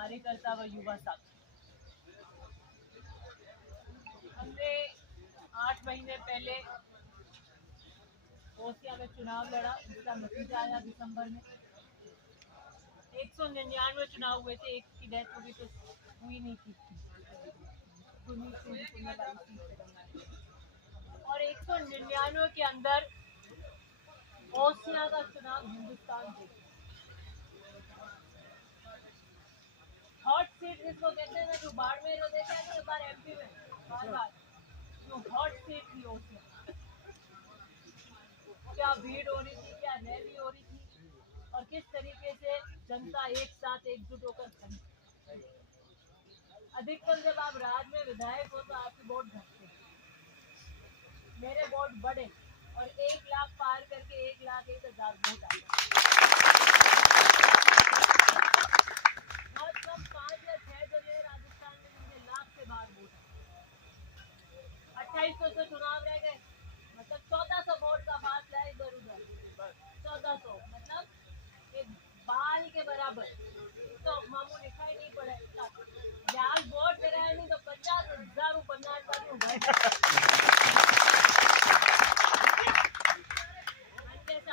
कार्यकर्ता व युवा साथी, हमने 8 महीने पहले ओसिया में चुनाव लड़ा, जिसका नतीजा आया दिसंबर में। 199 चुनाव हुए थे, एक की डेथ हो गई तो हुई नहीं थी, और 199 के अंदर ओसिया का चुनाव हिंदुस्तान जीता। हॉट सीट जिसको कहते हैं ना, जो बाड़मेर में देखा है ना, बार एमपी में बार जो हॉट सीट थी ओसिया, क्या भीड़ हो रही थी, क्या रैली हो रही थी, और किस तरीके से जनता एक साथ एकजुट होकर खड़ी। अधिकतर जब आप राज्य में विधायक हो तो आपके वोट घटते, मेरे वोट बढ़े और 1 लाख पार करके 1,01,000 वोट आए। बहुत कम 5 या 6 जगह राजस्थान में जिनके लाख से बाहर वोट, 2800 चुनाव रह गए, मतलब 1400 वोट का फासला है इधर उधर। 1400 मतलब एक बाल के बराबर, तो मामू दिखाई नहीं पड़े। यार वोट कराया नहीं तो 50,000 बनाने वाली हूँ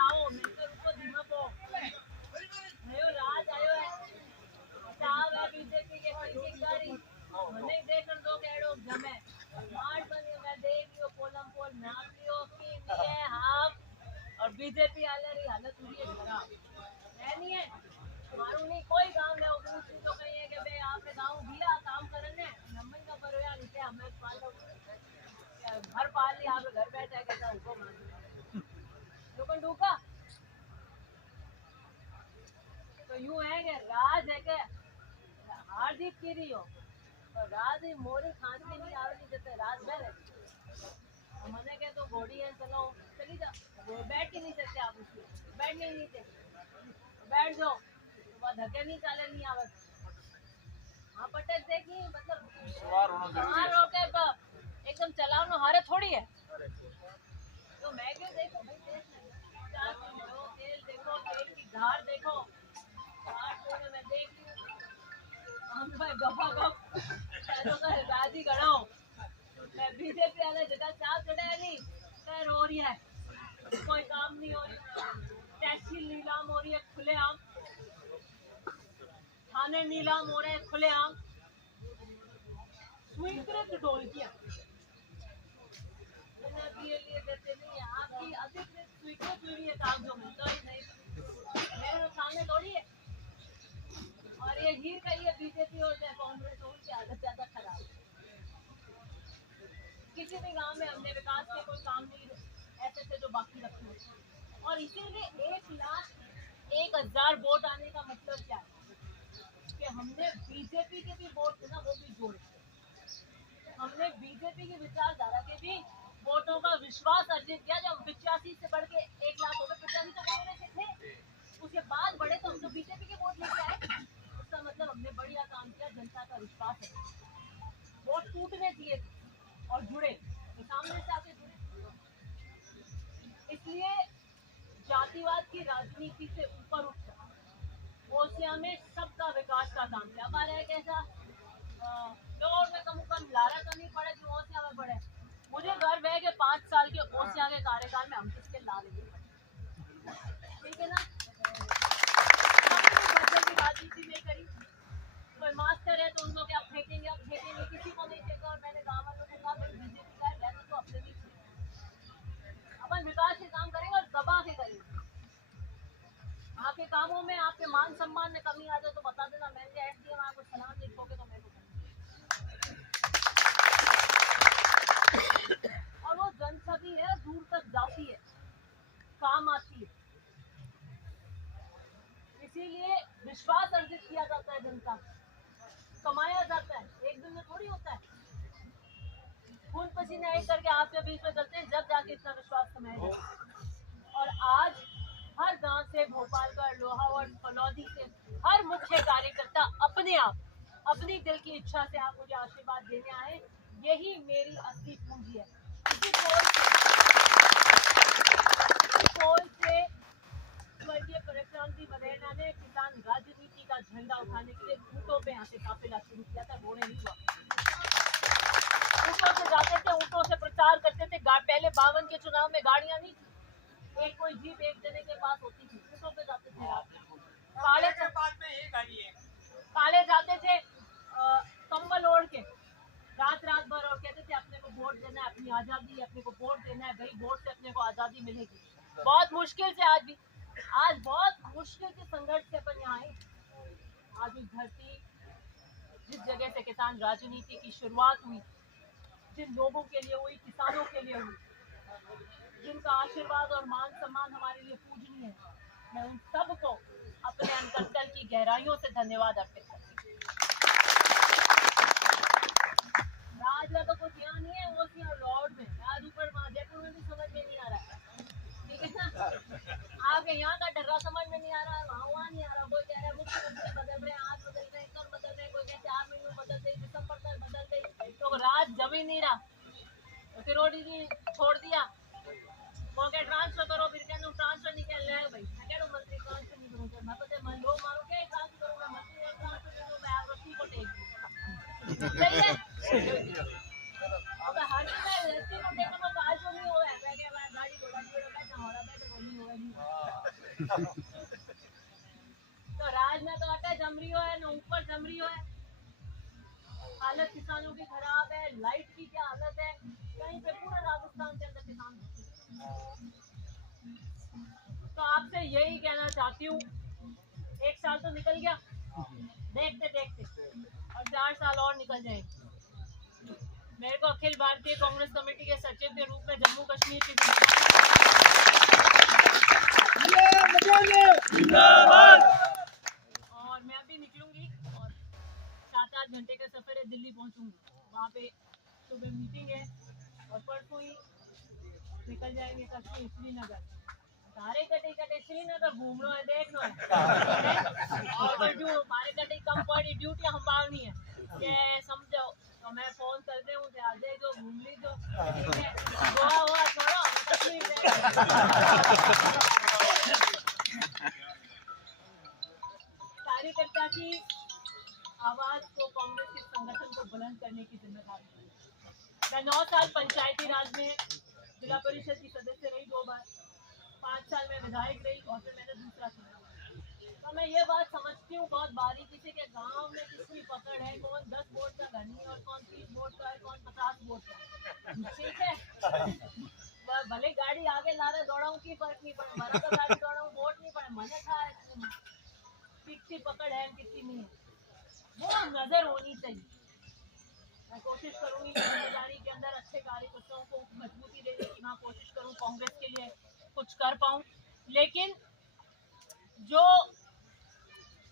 आओ मिलकर उसको धीमा पो आयो राज आयो है साहब है बीजेपी के पीछे नहीं देखकर दो केड़ो जमे मार बनी मैं देख लियो पोलम पोल नाप लियो कि नहीं है हम और बीजेपी वाले री हालत हुई है खराब है नहीं है मारू नहीं कोई गांव में ओपन तो कही है कि भाई आपने गांव दिया काम करने नंबर का बरोया नीचे हमें पाल घर पाल लिया आप घर बैठा कैसा उनको मार लोगन डूका तो यूं है कि राज है के हार जीत की रही हो तो राज ही मोरी खान में नहीं आवे नहीं देते राज बैठे हमने के तो घोड़ी है चलो चली जा वो बैठ ही नहीं सकते आप उसमें बैठ नहीं नीचे बैठ जाओ तो वह धक्के नहीं चाले नहीं आवे हाँ पटक देखी मतलब सवार होके एकदम चलाओ ना हारे थोड़ी है तो मैं क्यों देखो भाई तेल देखो तेल की धार देखो मैं देख ली हम भाई गफा गप राजी गणाओ मैं बीजेपी वाले जगह चाप चढ़ाया नहीं खैर हो रही है कोई काम नहीं हो रही टैक्सी नीलाम हो रही है खुलेआम थाने नीलाम हो रहे हैं खुलेआम स्वीकृत ढोलकियां लिए देते नहीं आपकी अधिकृत स्वीकृत हुई है कागजों में तो ही नहीं मेरे नुकसान में थोड़ी है और ये हीर का ये बीजेपी हो जाए कांग्रेस हो उनकी आदत ज्यादा खराब है किसी भी गांव में हमने विकास के कोई काम नहीं ऐसे थे जो बाकी रखे और इसीलिए 1,01,000 वोट आने का मतलब क्या है कि हमने बीजेपी के भी वोट थे ना वो भी जोड़े हमने बीजेपी की विचारधारा के भी वोटों का विश्वास अर्जित किया जब 85 से बढ़ के 1 लाख हो गए 85 तो कांग्रेस से थे उसके बाद बढ़े तो हम तो बीजेपी के वोट लेके आए इसका मतलब हमने बढ़िया काम किया जनता का विश्वास है वोट टूटने दिए और जुड़े तो सामने से आके जुड़े इसलिए जातिवाद की राजनीति से ऊपर उठकर ओसिया में सबका विकास का काम किया हमारा एक ऐसा लोगों में कम लारा तो नहीं पड़े कि ओसिया में पड़े मुझे गर्व है कि 5 साल के ओसिया के कार्यकाल में हम किसके लारे नहीं पड़े ठीक है ना की राजनीति नहीं करी कोई मास्टर है तो उनको क्या फेंकेंगे अब फेंकेंगे मान सम्मान में कमी आ जाए तो बता देना, मैंने ऐड दिया वहाँ कुछ सलाम लिखोगे तो मेरे को। और वो जनछवि है, दूर तक जाती है, काम आती है। इसीलिए विश्वास अर्जित किया जाता है, जनता कमाया जाता है, एक दिन में थोड़ी होता है। खून पसीना एक करके आपके बीच में चलते हैं, जब जाके इतना विश्वास कमाया जाता है। और आज हर गांव से, भोपालगढ़, लोहावट, फलौदी से हर मुख्य कार्यकर्ता अपने आप, अपनी दिल की इच्छा से आप मुझे आशीर्वाद देने आए। यही मेरी असली पूंजी है। इसी पोल से स्वर्गीय परेशांति मदेना ने किसान राजनीति का झंडा उठाने के लिए ऊँटों पे यहाँ से काफिला शुरू किया था। रोने नहीं हुआ, ऊँटों से जाते थे, ऊँटों से प्रचार करते थे। पहले 52 के चुनाव में गाड़ियां नहीं, एक कोई जीप एक जने के पास होती थी, ऊँटों पे जाते थे। काले के पास में एक गाड़ी है, काले जाते थे कंबल ओढ़ के, रात भर, और कहते थे अपने को वोट देना है, अपनी आजादी, अपने को वोट देना है भाई, वोट से अपने को आजादी मिलेगी। बहुत मुश्किल से, आज बहुत मुश्किल के संघर्ष से अपन यहाँ आए। आज उस धरती, जिस जगह से किसान राजनीति की शुरुआत हुई, जिन लोगों के लिए हुई, किसानों के लिए हुई, जिनका आशीर्वाद और मान सम्मान हमारे लिए पूजनीय है, मैं उन सबको अपने अंतर्तल की गहराइयों से धन्यवाद अर्पित करती हूँ। आज तो कुछ यहाँ नहीं है, वो लॉर्ड में, आज ऊपर जयपुर में भी समझ में नहीं आ रहा है, ठीक है ना। आपके यहाँ का डर्रा समझ में नहीं आ रहा है, वहाँ नहीं आ रहा। कोई कह रहा है मुख्यमंत्री बदल रहे हैं, आज बदल रहे हैं, कल बदल रहे हैं, कोई कहते 4 महीनों बदल रहे, दिसंबर तक बदल रहे, तो राज जम ही नहीं रहा। तो फिर ओडीजी छोड़ दिया, वो क्या ट्रांसफर करो, फिर कहना ट्रांसफर नहीं कर रहे भाई, मैं कह रहा हूँ मंत्री ट्रांसफर नहीं करूँगा, मैं तो मैं लोग मारूँ क्या ट्रांसफर करूँगा, मंत्री ट्रांसफर करूँ, मैं रस्सी को टेक सही है। हर चीज रस्सी को टेक में आज तो नहीं हो रहा है, मैं क्या गाड़ी घोड़ा बैठना हो रहा, बैठे वो नहीं होगा। तो राज में तो अटे जम रही हो है ना, ऊपर जम रही हो है। हालत किसानों की खराब है, लाइट की क्या हालत है, कहीं पे पूरा राजस्थान के अंदर किसान। तो आपसे यही कहना चाहती हूँ, 1 साल तो निकल गया, देखते देखते, और 4 साल और निकल जाएंगे। मेरे को अखिल भारतीय कांग्रेस कमेटी के सचिव के रूप में जम्मू कश्मीर की और मैं अभी निकलूंगी और 7-8 घंटे का सफर है, दिल्ली पहुंचूंगी। वहाँ पे सुबह मीटिंग है और परसों ही निकल जाएंगे कश्मीर, श्रीनगर। सारे कटे श्रीनगर घूम लो है, देख लो है। और जो हमारे कटे कम पड़ी ड्यूटी हम मांगनी है, ये समझो। तो मैं फोन कर दे हूँ, दे जो घूम ली जो, ठीक है, गोवा हुआ छोड़ो, कश्मीर कार्यकर्ता की आवाज को, कांग्रेस के संगठन को बुलंद करने की जिम्मेदारी। मैं 9 साल पंचायती राज में जिला परिषद की सदस्य रही, 2 बार, 5 साल में विधायक रही, और फिर मैंने दूसरा चुना। तो मैं ये बात समझती हूँ बहुत बारीकी से कि गांव में किसकी पकड़ है, कौन 10 वोट का धनी और कौन 30 वोट का है, कौन 50 वोट का, ठीक है। भले गाड़ी आगे ला रहे दौड़ाऊं की फर्क नहीं पड़े, मना तो गाड़ी दौड़ाऊं वोट नहीं पड़े, मैंने था कितनी पकड़ है कितनी नहीं है, वो नजर होनी चाहिए। मैं कोशिश करूंगी जिम्मेदारी के अंदर अच्छे कार्यकर्ताओं को मजबूती देने की, मैं कोशिश करूं कांग्रेस के लिए कुछ कर पाऊं। लेकिन जो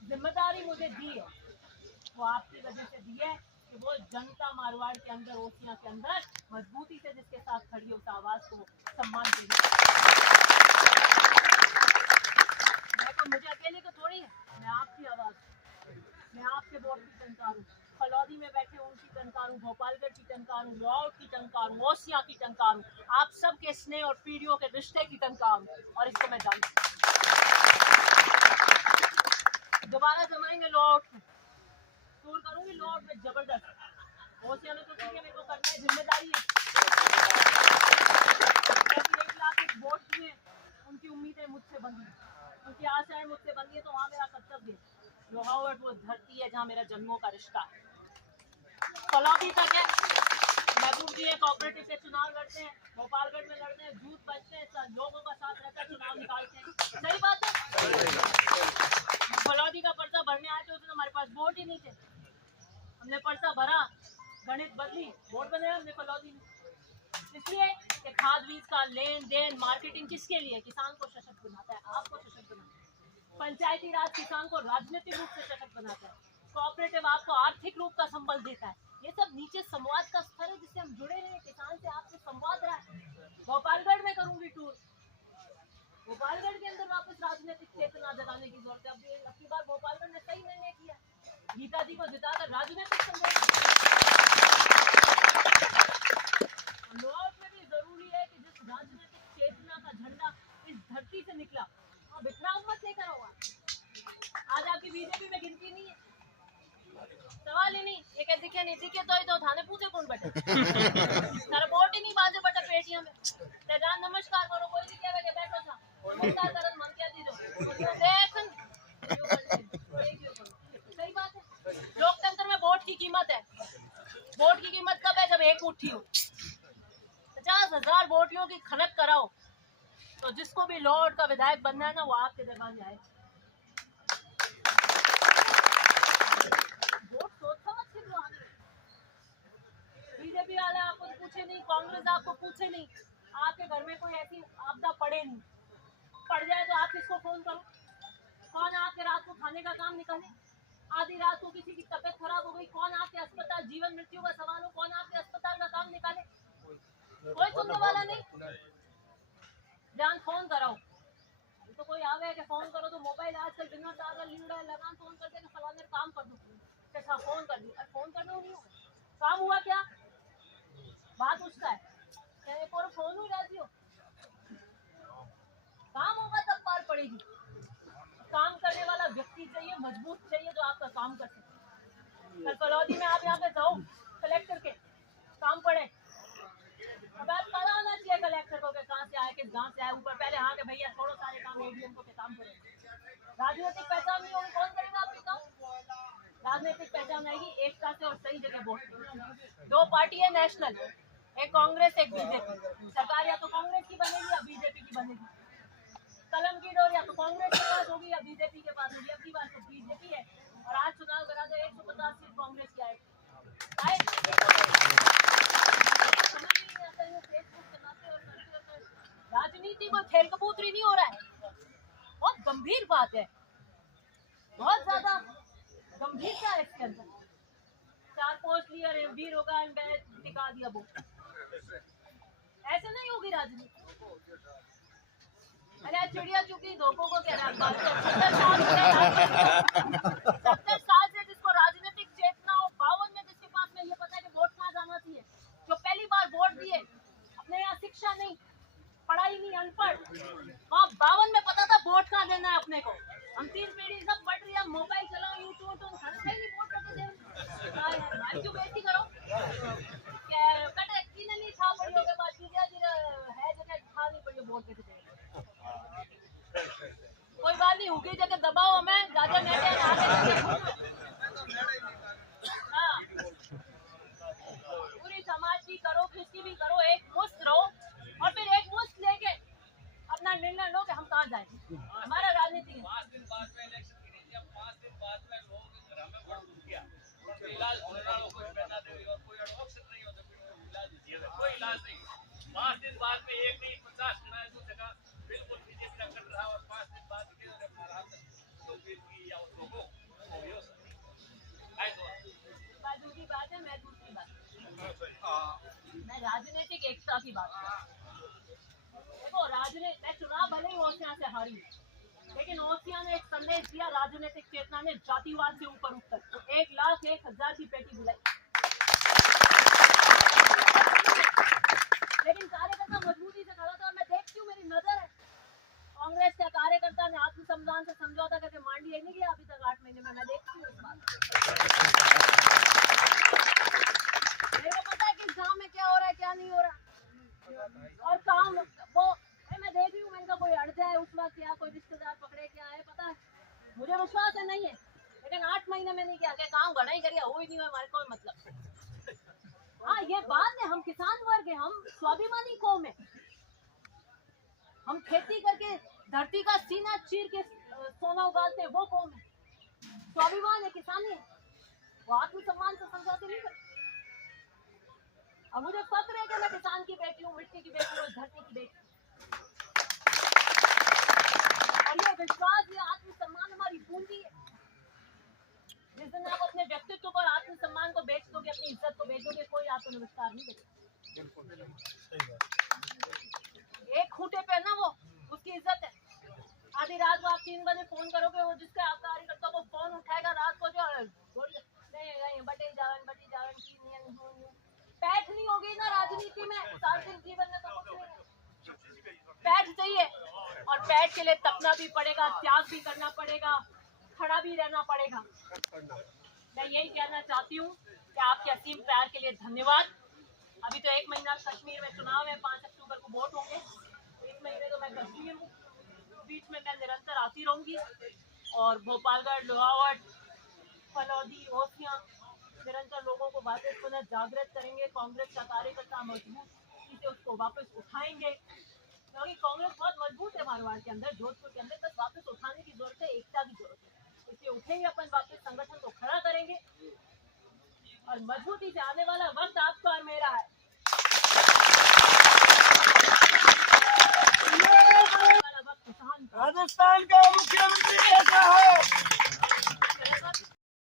जिम्मेदारी मुझे दी है वो आपकी वजह से दी है कि वो जनता मारवाड़ के अंदर, ओसियां के अंदर मजबूती से जिसके साथ खड़ी हो, उस आवाज को सम्मान देगी। मुझे अकेले को थोड़ी है, मैं आपकी आवाज, मैं आपके वोट की टंकार हूँ, फलौदी में बैठे उनकी टंकार हूँ, भोपालगढ़ की टंकार हूँ, लाहौर की टंकार हूँ, ओसियां की टंकार हूँ, आप सबके स्नेह और पीढ़ियों के रिश्ते की टंकार हूँ, और इसको मैं जानती हूँ। दोबारा जमाएंगे लॉर्ड में, टूर करूंगी लॉर्ड में जबरदस्त। ओसियां में तो ठीक है, मेरे को करना है, जिम्मेदारी है। 1 लाख वोट हुए, उनकी उम्मीदें मुझसे बंधी, उनकी आशाएं मुझसे बंधी है, तो वहाँ मेरा कर्तव्य है। लोहावट वो धरती है जहाँ मेरा जन्मों का रिश्ता है। फलौदी तक है, मैं ठाकुर जी है, कोऑपरेटिव से चुनाव लड़ते हैं, गोपालगढ़ में लड़ते हैं, झूठ बचते हैं, लोगों का साथ रहता है, चुनाव निकालते हैं। सही बात है। फलौदी का पर्चा भरने आए थे, उसमें हमारे पास वोट ही नहीं थे, हमने पर्चा भरा, गणित बदली, वोट बने हमने फलौदी में। इसलिए कि खाद बीज का लेन देन मार्केटिंग किसके लिए? किसान को सशक्त बनाता है, आपको सशक्त बनाता है। पंचायती राज किसान को राजनीतिक रूप से सशक्त बनाता है। कोऑपरेटिव आपको आर्थिक रूप का संबल देता है। ये सब नीचे संवाद का स्तर है जिससे हम जुड़े रहे। किसान से आपसे संवाद रहा है। गोपालगढ़ में करूंगी टूर, गोपालगढ़ के अंदर वापस राजनीतिक चेतना जगाने की जरूरत है। अब अगली बार गोपालगढ़ ने सही निर्णय किया, गीता जी को जिताकर राजनीतिक संदेश। नॉर्थ में भी जरूरी है कि जिस राजनीतिक चेतना का झंडा इस धरती से निकला, बिखराव मत लेकर आओ। आज आपकी बीजेपी में गिनती नहीं है, सवाल ही नहीं। ये क्या दिखे नहीं दिखे तो थाने पूछे कौन बैठे सारा वोट ही नहीं बाजे बटे पेटियां में ते जान नमस्कार करो, कोई नहीं कहे के बैठो था नमस्कार करन मन क्या दीजो देखन। सही बात है। लोकतंत्र में वोट की कीमत है। वोट की कीमत कब है? जब एक मुट्ठी हो। 50,000 वोटियों की खनक कराओ तो जिसको भी लॉर्ड का विधायक बनना है ना, वो आपके दरबार जाए। वोट सोच समझ के दो। बीजेपी वाले आपको पूछे नहीं, कांग्रेस आपको पूछे नहीं, आपके घर में कोई ऐसी आपदा पड़े नहीं, पड़ जाए तो आप किसको फोन करो? कौन आपके रात को खाने का काम निकाले? आधी रात को किसी की तबीयत खराब हो गई, कौन आपके अस्पताल, जीवन मृत्यु का सवाल हो, कौन आपके अस्पताल का काम निकाले? कोई सुनने वाला नहीं। जान फोन कराओ तो कोई आवे कि फोन करो तो मोबाइल आजकल बिना तार लीड़ा लगा फोन करके कि फलाने काम कर दो, कैसा फोन कर दी। अरे फोन करना नहीं होगा, काम हुआ क्या? बात उसका है, एक और फोन ही राजी हो, काम होगा तब पार पड़ेगी। काम करने वाला व्यक्ति चाहिए, मजबूत चाहिए जो आपका काम कर सके। कल फलौदी में आप यहाँ पे जाओ कलेक्टर के काम पड़े, अब आप पता होना चाहिए कलेक्टर को कहाँ से आए, किस गांव से आए। ऊपर पहले हाँ के भैया थोड़ा सारे काम एडीएम को के काम पड़े। राजनीतिक पहचान नहीं होगी, कौन करेगा आपके काम? राजनीतिक पहचान आएगी एकता से और सही जगह वोट। दो पार्टी है नेशनल, एक कांग्रेस एक बीजेपी। सरकार या तो कांग्रेस की बनेगी या बीजेपी की बनेगी। कलम की डोर या तो कांग्रेस के पास होगी या बीजेपी के पास होगी। अपनी बात तो बीजेपी है और आज चुनाव करा तो 150 सीट कांग्रेस की आएगी। राजनीति को खेल कबूतरी नहीं हो रहा है, बहुत गंभीर बात है, बहुत ज्यादा गंभीरता है इसके अंदर। 4 पोस्ट लिया वीर होगा टिका दिया वो, ऐसे नहीं होगी राजनीति। अरे चिड़िया चुकी धोखों को कह रहा है। 70 साल से जिसको राजनीतिक चेतना हो, 52 में जिसके पास में ये पता है कि वोट कहाँ जाना चाहिए, जो पहली बार वोट दिए, अपने यहाँ शिक्षा नहीं, पढ़ाई नहीं, अनपढ़, वहाँ 52 में पता था वोट कहाँ देना है अपने को। हम 3 पीढ़ी सब पढ़ रही है, मोबाइल चलाओ, यूट्यूब तो नहीं वोट करके दे भाई क्यों बेइज्जती करो कटे की नहीं था पड़ी होगे बात की है जगह खा नहीं पड़ी वोट के दे। कोई बात नहीं, होगी जगह दबाओ हमें ज्यादा नेटे हाँ पूरी समाज की करो, किसकी भी करो, एक मुश्त रहो और फिर एक मुश्त लेके अपना निर्णय लो कि हम कहाँ जाए। हमारा राजनीति है। 5 दिन बाद में इलेक्शन की नीति, 5 दिन बाद में लोग घर में बढ़ गया, इलाज होने वाला कोई पैदा नहीं और कोई ऑप्शन नहीं होता, इलाज कोई इलाज नहीं। 5 दिन बाद में एक नहीं 50 खड़ा है, दूसरे का बिल्कुल बीजेपी का कट रहा और 5 दिन बाद के तो फिर की या लोगों दूसरी बात है। मैं दूसरी बात मैं राजनीतिक एकता की बात देखो। राजनीति मैं चुनाव भले ही ओसिया से हारी, लेकिन ओसिया ने एक संदेश दिया, राजनीतिक चेतना ने जातिवाद से ऊपर उठकर 1,01,000 की पेटी बुलाई। लेकिन कार्यकर्ता मजबूती से खड़ा था। मैं देखती हूँ, मेरी नजर है कांग्रेस के कार्यकर्ता ने आत्मसम्मान से समझौता करके मांडी नहीं लिया अभी तक 8 महीने में। मैं देखती हूँ इस बात, मेरे को पता है कि गांव में क्या हो रहा है क्या नहीं हो रहा, और काम वो मैं देख रही हूँ। मैंने कोई अड़ जाए उस वक्त या कोई रिश्तेदार पकड़े क्या है पता है, मुझे विश्वास है नहीं है, लेकिन 8 महीने में नहीं किया, काम घड़ा ही करिए हो ही नहीं है हमारे कोई मतलब। हाँ ये बात है, हम किसान वर्ग है, हम स्वाभिमानी कौम है। हम खेती करके धरती का सीना चीर के सोना उगालते हैं, वो कौम है। स्वाभिमान है, किसानी है, वो आत्मसम्मान से समझौते नहीं करते। अब मुझे फक्र है कि मैं किसान की बेटी हूँ, मिट्टी की बेटी हूँ, धरती की बेटी हूँ। और ये विश्वास, ये आत्मसम्मान हमारी पूंजी है। जिस दिन आप अपने व्यक्तित्व को और आत्मसम्मान को बेच दोगे, अपनी इज्जत को बेच दोगे, कोई आपको नमस्कार नहीं करेगा। एक खूंटे पे ना वो, उसकी इज्जत है। आधी रात को आप 3 बजे फोन करोगे, वो जिसका आप कार्यकर्ता वो फोन उठाएगा रात को, जो नहीं बटे जावन की पैठ नहीं होगी ना राजनीति में, सार्वजनिक जीवन में तो कुछ नहीं। पैठ चाहिए, और पैठ के लिए तपना भी पड़ेगा, त्याग भी करना पड़ेगा, खड़ा भी रहना पड़ेगा। मैं यही कहना चाहती हूँ कि आपके असीम प्यार के लिए धन्यवाद। अभी तो 1 महीना कश्मीर में चुनाव है, 5 अक्टूबर को वोट होंगे। 1 महीने तो मैं कश्मीर हूँ, बीच में मैं निरंतर आती रहूंगी, और भोपालगढ़, लोहावट, फलौदी, ओसियां निरंतर लोगों को वापस पुनः जागृत करेंगे। कांग्रेस का कार्यकर्ता मजबूती से उसको वापस उठाएंगे, क्योंकि कांग्रेस बहुत मजबूत है मारवाड़ के अंदर, जोधपुर के अंदर। बस वापस उठाने की जरूरत है, एकता की जरूरत है। इसलिए उठेंगे अपन, वापस संगठन को खड़ा करेंगे, और मजबूती से आने वाला वक्त आपका और मेरा